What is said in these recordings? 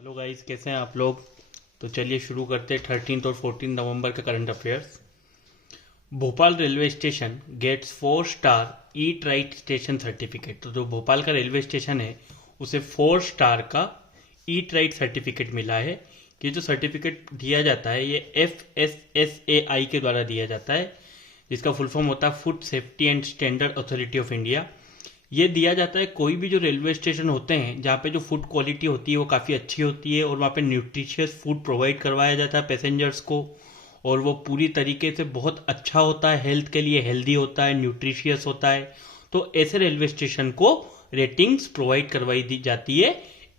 Hello guys, कैसे हैं आप लोग। तो चलिए शुरू करते हैं 13 और 14 नवंबर का current affairs. Bhopal railway station gets 4 star eat right station certificate. तो जो भोपाल का रेलवे स्टेशन है उसे 4 स्टार का ईट राइट सर्टिफिकेट मिला है। ये जो सर्टिफिकेट दिया जाता है ये FSSAI के द्वारा दिया जाता है, जिसका फुल फॉर्म होता है food safety and standard authority of India. ये दिया जाता है कोई भी जो रेलवे स्टेशन होते हैं जहाँ पे जो फूड क्वालिटी होती है वो काफ़ी अच्छी होती है और वहाँ पे न्यूट्रिशियस फूड प्रोवाइड करवाया जाता है पैसेंजर्स को, और वो पूरी तरीके से बहुत अच्छा होता है, हेल्थ के लिए हेल्दी होता है, न्यूट्रिशियस होता है। तो ऐसे रेलवे स्टेशन को रेटिंग्स प्रोवाइड करवाई दी जाती है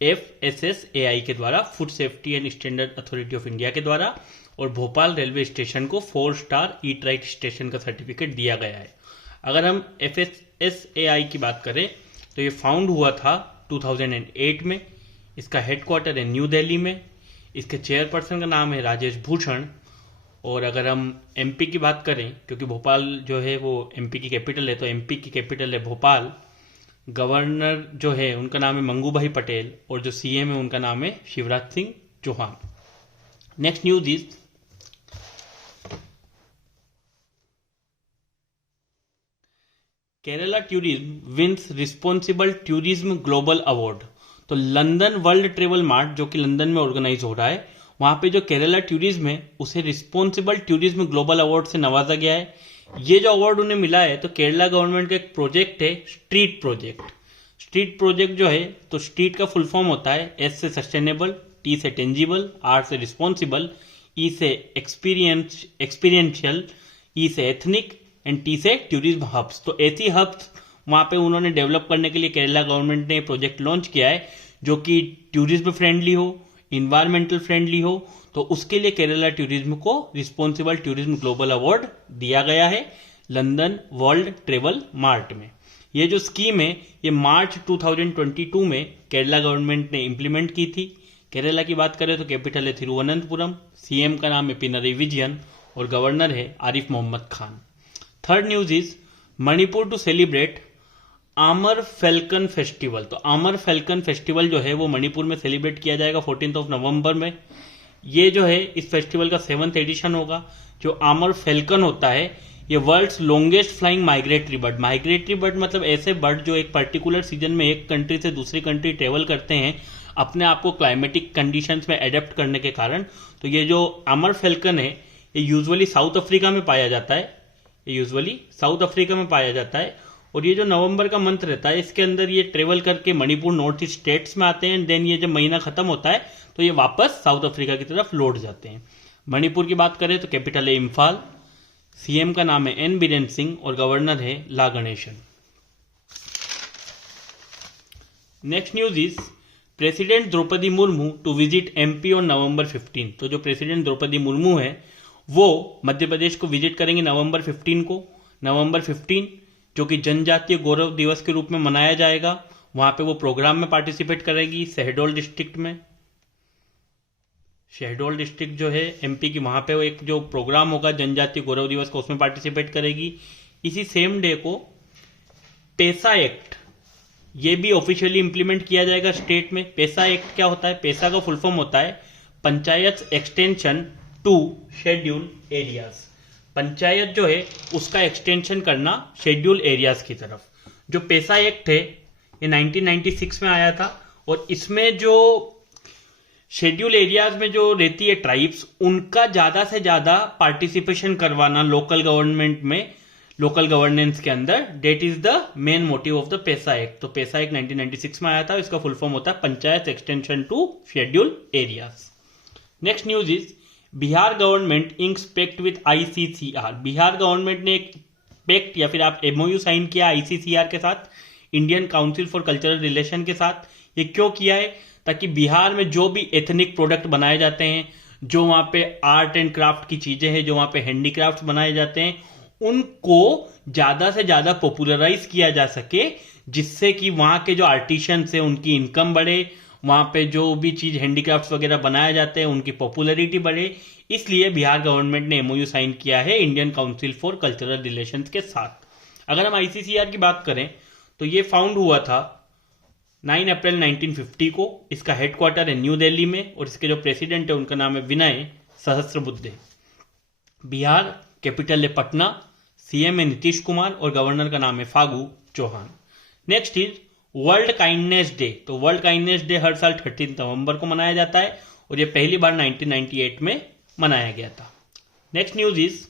FSSAI के द्वारा, food safety and standard authority of India के द्वारा। और भोपाल रेलवे स्टेशन को 4 स्टार ईट राइट स्टेशन का सर्टिफिकेट दिया गया है। अगर हम FSSAI की बात करें तो ये फाउंड हुआ था 2008 में। इसका हेडक्वार्टर है न्यू दिल्ली में। इसके चेयरपर्सन का नाम है राजेश भूषण। और अगर हम MP की बात करें, क्योंकि भोपाल जो है वो MP की कैपिटल है, तो MP की कैपिटल है भोपाल। गवर्नर जो है उनका नाम है मंगू भाई पटेल और जो CM है उनका नाम है Shivraj Singh Chouhan. Next news is Kerala tourism wins responsible tourism global award. तो लंदन वर्ल्ड ट्रेवल मार्ट जो कि लंदन में ऑर्गेनाइज हो रहा है, वहां पे जो केरला टूरिज्म है उसे रिस्पॉन्सिबल टूरिज्म ग्लोबल अवार्ड से नवाजा गया है। ये जो अवार्ड उन्हें मिला है तो केरला गवर्नमेंट का एक प्रोजेक्ट है स्ट्रीट प्रोजेक्ट। स्ट्रीट प्रोजेक्ट जो है, तो स्ट्रीट का फुल फॉर्म होता है S से सस्टेनेबल, T से टेंजिबल, R से रिस्पॉन्सिबल, E से एक्सपीरियंशियल, E से एथनिक एंड T से टूरिज्म हब्स। तो ऐसी हब्स वहां पे उन्होंने डेवलप करने के लिए केरला गवर्नमेंट ने प्रोजेक्ट लॉन्च किया है जो कि टूरिज्म फ्रेंडली हो, इन्वायरमेंटल फ्रेंडली हो। तो उसके लिए केरला टूरिज्म को रिस्पॉन्सिबल टूरिज्म ग्लोबल अवार्ड दिया गया है लंदन वर्ल्ड ट्रेवल मार्ट में। ये जो स्कीम है ये मार्च 2022 में केरला गवर्नमेंट ने इंप्लीमेंट की थी। केरला की बात करें तो कैपिटल है थिरुवनंतपुरम, CM का नाम है पिनरई विजयन और गवर्नर है Arif Mohammad Khan. Third news is Manipur to celebrate Amur falcon festival. तो आमर फैल्कन फेस्टिवल जो है वो मणिपुर में सेलिब्रेट किया जाएगा 14 नवंबर में। ये जो है इस फेस्टिवल का 7th एडिशन होगा। जो आमर फैल्कन होता है ये world's longest flying migratory bird. Migratory bird मतलब ऐसे बर्ड जो एक पर्टिकुलर सीजन में एक कंट्री से दूसरी कंट्री ट्रेवल करते हैं अपने आप को क्लाइमेटिक कंडीशंस में एडेप्ट करने के कारण। तो ये जो आमर फैल्कन है ये यूजुअली साउथ अफ्रीका में पाया जाता है। और ये जो नवंबर का मंथ रहता है इसके अंदर ये ट्रेवल करके मणिपुर नॉर्थ ईस्ट स्टेट्स में आते हैं। देन ये जब महीना खत्म होता है तो ये वापस साउथ अफ्रीका की तरफ लौट जाते हैं। मणिपुर की बात करें तो कैपिटल है इम्फाल, CM का नाम है N बीरेन सिंह और गवर्नर है La Ganesan. Next news is president Droupadi Murmu to visit MP on November 15। तो जो प्रेसिडेंट द्रौपदी मुर्मू है वो मध्य प्रदेश को विजिट करेंगे नवंबर 15 को। नवंबर 15 जो कि जनजातीय गौरव दिवस के रूप में मनाया जाएगा, वहां पे वो प्रोग्राम में पार्टिसिपेट करेगी शहडोल डिस्ट्रिक्ट में। शहडोल डिस्ट्रिक्ट जो है MP की, वहां पे वो एक जो प्रोग्राम होगा जनजातीय गौरव दिवस का उसमें पार्टिसिपेट करेगी। इसी सेम डे को पेसा एक्ट ये भी ऑफिशियली इंप्लीमेंट किया जाएगा स्टेट में। पेसा एक्ट क्या होता है? पेसा का फुल फॉर्म होता है panchayat extension to schedule areas. Panchayat जो है उसका एक्सटेंशन करना शेड्यूल एरियाज की तरफ। जो पेसा एक्ट है ये 1996 में आया था और इसमें जो शेड्यूल एरियाज में जो रहती है ट्राइब्स उनका ज्यादा से ज्यादा पार्टिसिपेशन करवाना लोकल गवर्नमेंट में, लोकल गवर्नेंस के अंदर, that is the main motive of the PESA act. तो पेसा एक्ट 1996 में आया था। इसका फुल फॉर्म होता है panchayat extension to schedule areas. Next news is Bihar government inks pact with ICCR। Bihar government ने एक पैक्ट या फिर आप MOU साइन किया ICCR के साथ, Indian council for cultural relation के साथ। ये क्यों किया है? ताकि बिहार में जो भी एथनिक प्रोडक्ट बनाए जाते हैं, जो वहां पे आर्ट एंड क्राफ्ट की चीजें हैं, जो वहां पे हैंडीक्राफ्ट बनाए जाते हैं, उनको ज्यादा से ज्यादा पॉपुलराइज किया जा सके, जिससे कि वहां के जो आर्टिशियंस है उनकी इनकम बढ़े, वहां पे जो भी चीज हैंडीक्राफ्ट वगैरह बनाए जाते हैं उनकी पॉपुलैरिटी बढ़े। इसलिए बिहार गवर्नमेंट ने MOU साइन किया है Indian council for cultural relations के साथ। अगर हम ICCR की बात करें तो ये फाउंड हुआ था 9 अप्रैल 1950 को। इसका हेडक्वार्टर है न्यू दिल्ली में और इसके जो प्रेसिडेंट है उनका नाम है विनय सहस्त्रबुद्धे। बिहार कैपिटल है पटना, सीएम है नीतीश कुमार और गवर्नर का नाम है Phagu Chauhan. Next is world kindness day. तो वर्ल्ड काइंडनेस डे हर साल 13 नवंबर को मनाया जाता है और ये पहली बार 1998 में मनाया गया था। Next news is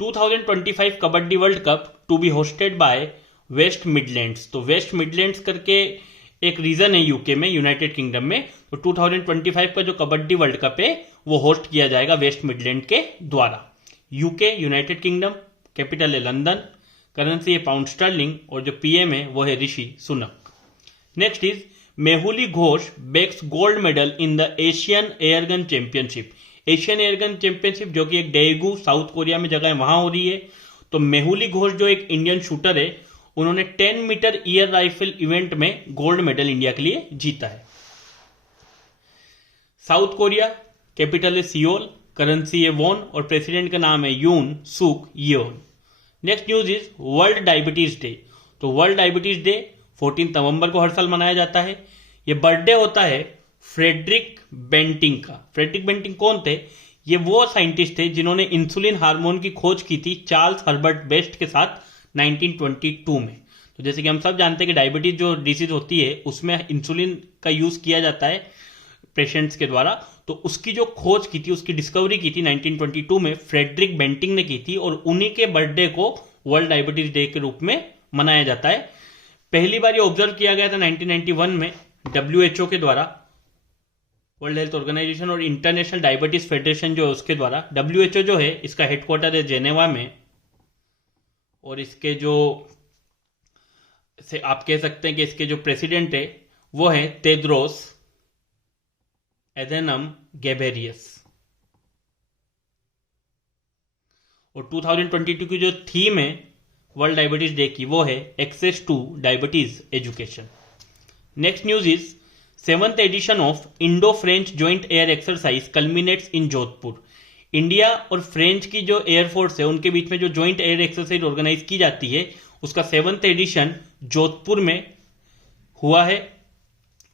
2025 kabaddi world cup to be hosted by West Midlands. तो वेस्ट मिडलैंड्स करके एक रीजन है यूके में, यूनाइटेड किंगडम में। तो 2025 का जो कबड्डी वर्ल्ड कप है वो होस्ट किया जाएगा वेस्ट मिडलैंड के द्वारा। यूके यूनाइटेड किंगडम, कैपिटल है लंदन, करेंसी है पाउंड स्टर्लिंग और जो पीएम है वो है Rishi Sunak. Next is Mehuli Ghosh bags gold medal in the Asian airgun championship. Asian airgun championship जो कि एक डेगू साउथ कोरिया में जगह है वहां हो रही है। तो मेहुली घोष जो एक इंडियन शूटर है, उन्होंने 10 मीटर एयर राइफल इवेंट में गोल्ड मेडल इंडिया के लिए जीता है। साउथ कोरिया, कैपिटल है सियोल, करेंसी है वॉन और प्रेसिडेंट का नाम है Yoon Suk Yeol. Next news is world diabetes day. तो वर्ल्ड डायबिटीज डे 14 नवंबर को हर साल मनाया जाता है। यह बर्थडे होता है फ्रेडरिक बेंटिंग का। फ्रेडरिक बेंटिंग कौन थे? ये वो साइंटिस्ट थे जिन्होंने इंसुलिन हार्मोन की खोज की थी चार्ल्स हर्बर्ट बेस्ट के साथ 1922 में। तो जैसे कि हम सब जानते हैं कि डायबिटीज जो डिसीज होती है उसमें इंसुलिन का यूज किया जाता है पेशेंट्स के द्वारा। तो उसकी जो खोज की थी, उसकी डिस्कवरी की थी 1922 में फ्रेडरिक बेंटिंग ने की थी और उन्हीं के बर्थडे को वर्ल्ड डायबिटीज डे के रूप में मनाया जाता है। पहली बार ये ऑब्जर्व किया गया था 1991 में WHO के द्वारा, वर्ल्ड हेल्थ ऑर्गेनाइजेशन और इंटरनेशनल डायबिटीज फेडरेशन जो है उसके द्वारा। WHO जो है इसका हेडक्वार्टर है जेनेवा में और इसके जो से आप कह सकते हैं कि इसके जो प्रेसिडेंट है वो है तेद्रोस एडेनम गेब्रेयेसस। और 2022 की जो थीम है वर्ल्ड डायबिटीज डे की वो है access to diabetes education. Next news is 7th edition of Indo French joint air exercise culminates in Jodhpur. India और फ्रेंच की जो एयरफोर्स है उनके बीच में जो ज्वाइंट एयर एक्सरसाइज ऑर्गेनाइज की जाती है उसका 7th एडिशन जोधपुर में हुआ है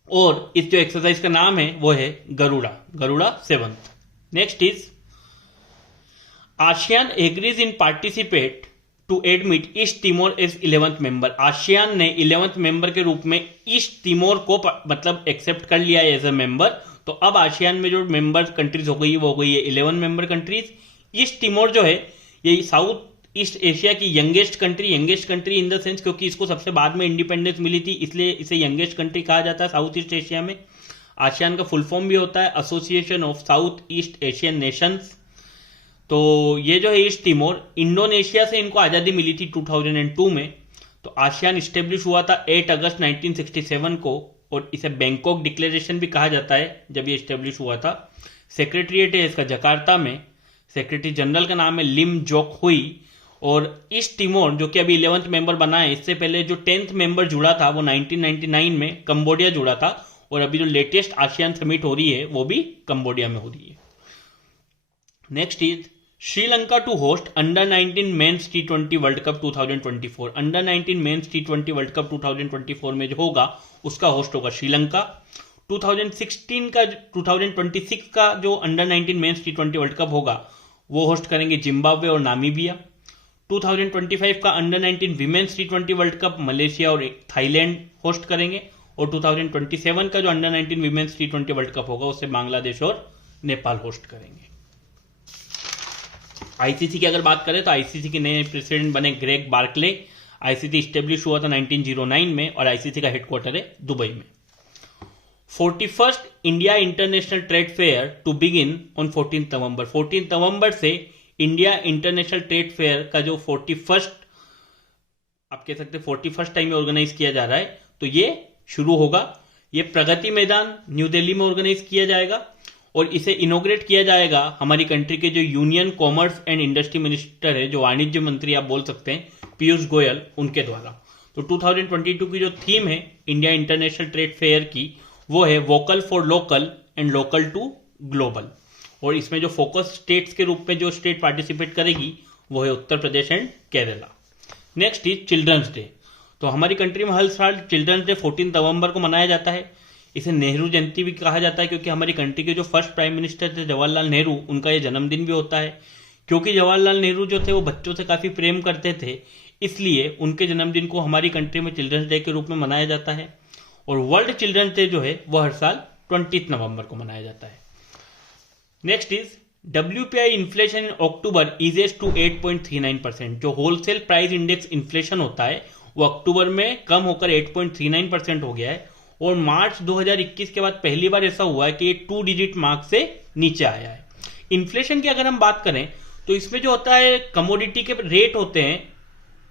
और इस जो एक्सरसाइज का नाम है वो है Garuda 7th। Next is ASEAN agrees in participate to admit East Timor as 11th member. ASEAN ने 11th मेंबर के रूप में ईस्ट तिमोर को मतलब एक्सेप्ट कर लिया है एज ए मेंबर। तो अब आसियान में जो मेंबर कंट्रीज हो गई वो हो गई है 11 मेंबर कंट्रीज। ईस्ट तिमोर जो है ये साउथ ईस्ट एशिया की youngest country in the sense क्योंकि इसको सबसे बाद में इंडिपेंडेंस मिली थी इसलिए इसे यंगेस्ट कंट्री कहा जाता है साउथ ईस्ट एशिया में। आसियान का फुल फॉर्म भी होता है association of south east Asian Nations. तो ये जो है ईस्ट तिमोर, इंडोनेशिया से इनको आजादी मिली थी 2002 में। तो आसियान स्टेब्लिश हुआ था 8 अगस्त 1967 को और इसे बैंकॉक डिक्लेरेशन भी कहा जाता है जब ये स्टेब्लिश हुआ था। सेक्रेटरीट है इसका जकार्ता में, सेक्रेटरी जनरल का नाम है लिम जोक हुई। और ईस्ट तिमोर जो कि अभी 11th मेंबर बना है, इससे पहले जो 10th मेंबर जुड़ा था वो 1999 में कंबोडिया जुड़ा था और अभी जो लेटेस्ट आसियान समिट हो रही है वो भी कंबोडिया में हो रही है। Next is Sri Lanka to host under 19 men's T20 world cup 2024। Under 19 men's T20 world cup 2024 में जो होगा उसका होस्ट होगा श्रीलंका। 2026 का जो under 19 men's T20 world cup होगा वो होस्ट करेंगे जिम्बाब्वे और नामीबिया। 2025 का under 19 women's T20 world cup Malaysia और थाईलैंड होस्ट करेंगे और 2027 का जो under 19 women's T20 world cup होगा उसे बांग्लादेश और नेपाल होस्ट करेंगे। आईसीसी की अगर बात करें तो आईसीसी के नए प्रेसिडेंट बने ग्रेग बार्कले। आईसीसी स्टेब्लिश हुआ था 1909 में और आईसीसी का हेडक्वार्टर है दुबई में। 41st India international trade fair to begin on 14 नवंबर। 14 नवंबर से इंडिया इंटरनेशनल ट्रेड फेयर का जो 41st आप कह सकते 41st टाइम में ऑर्गेनाइज किया जा रहा है तो ये शुरू होगा। ये प्रगति मैदान न्यू दिल्ली में ऑर्गेनाइज किया जाएगा और इसे इनोग्रेट किया जाएगा हमारी कंट्री के जो union commerce and industry minister है, जो वाणिज्य मंत्री आप बोल सकते हैं, पीयूष गोयल, उनके द्वारा। तो 2022 की जो थीम है इंडिया इंटरनेशनल ट्रेड फेयर की वो है vocal for local and local to global. और इसमें जो फोकस स्टेट्स के रूप में जो स्टेट पार्टिसिपेट करेगी वो है Uttar Pradesh and Kerala. Next is children's day. तो हमारी कंट्री में हर साल चिल्ड्रंस डे 14 नवंबर को मनाया जाता है। इसे नेहरू जयंती भी कहा जाता है क्योंकि हमारी कंट्री के जो फर्स्ट प्राइम मिनिस्टर थे जवाहरलाल नेहरू, उनका ये जन्मदिन भी होता है। क्योंकि जवाहरलाल नेहरू जो थे वो बच्चों से काफी प्रेम करते थे, इसलिए उनके जन्मदिन को हमारी कंट्री में चिल्ड्रंस डे के रूप में मनाया जाता है। और वर्ल्ड चिल्ड्रंस डे जो है वो हर साल 20 नवंबर को मनाया जाता है। Next is WPI inflation in October eases to 8.39%। जो होलसेल प्राइस इंडेक्स इन्फ्लेशन होता है वो अक्टूबर में कम होकर 8.39% हो गया है। और मार्च 2021 के बाद पहली बार ऐसा हुआ है कि ये 2 डिजिट मार्क से नीचे आया है। इन्फ्लेशन की अगर हम बात करें तो इसमें जो होता है कमोडिटी के रेट होते हैं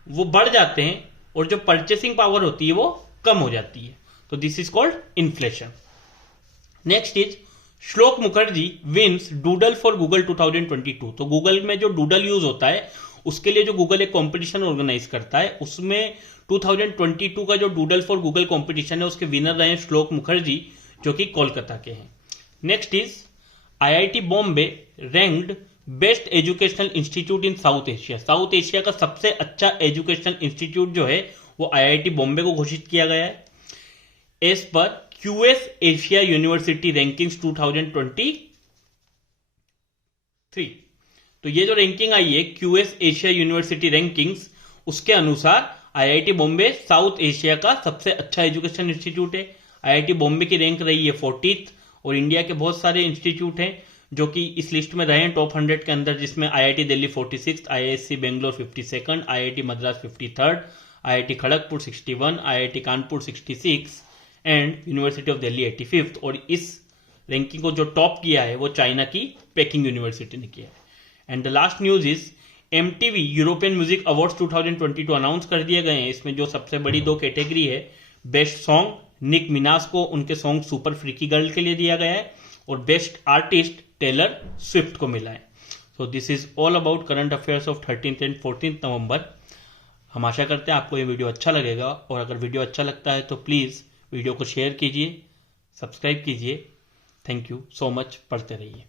वो बढ़ जाते हैं और जो परचेसिंग पावर होती है वो कम हो जाती है। तो this is called inflation. Next is Shloka Mukherjee wins doodle for Google 2022। तो गूगल में जो डूडल यूज होता है उसके लिए जो गूगल एक कंपटीशन ऑर्गेनाइज करता है, उसमें 2022 का जो डूडल फॉर गूगल कंपटीशन है उसके विनर रहे हैं श्लोक मुखर्जी, जो कि कोलकाता के हैं। Next is IIT Bombay ranked best educational institute in south Asia. South Asia का सबसे अच्छा एजुकेशनल इंस्टीट्यूट जो है वो IIT बॉम्बे को घोषित किया गया है as per QS Asia university rankings 2023। तो ये जो रैंकिंग आई है QS एशिया यूनिवर्सिटी रैंकिंग्स, उसके अनुसार IIT बॉम्बे साउथ एशिया का सबसे अच्छा एजुकेशन इंस्टीट्यूट है। IIT बॉम्बे की रैंक रही है 40th। और इंडिया के बहुत सारे इंस्टीट्यूट हैं जो कि इस लिस्ट में रहे हैं टॉप 100 के अंदर, जिसमें IIT Delhi 46, IISc Bangalore 52, IIT Madras 53, IIT Kharagpur 61, IIT Kanpur 66 and university of Delhi 85। और इस रैंकिंग को जो टॉप किया है वो चाइना की पेकिंग यूनिवर्सिटी ने किया है। And the last news is MTV European music awards 2022 announce कर दिए गए हैं। इसमें जो सबसे बड़ी 2 कैटेगरी है, बेस्ट सॉन्ग निक मिनाज को उनके सॉन्ग सुपर फ्रीकी गर्ल के लिए दिया गया है और बेस्ट आर्टिस्ट टेलर स्विफ्ट को मिला है। So this is all about current affairs of 13th and 14th नवंबर। हम आशा करते हैं आपको ये वीडियो अच्छा लगेगा, और अगर वीडियो अच्छा लगता है तो प्लीज़ वीडियो को शेयर कीजिए, सब्सक्राइब कीजिए। Thank you so much. पढ़ते रहिए।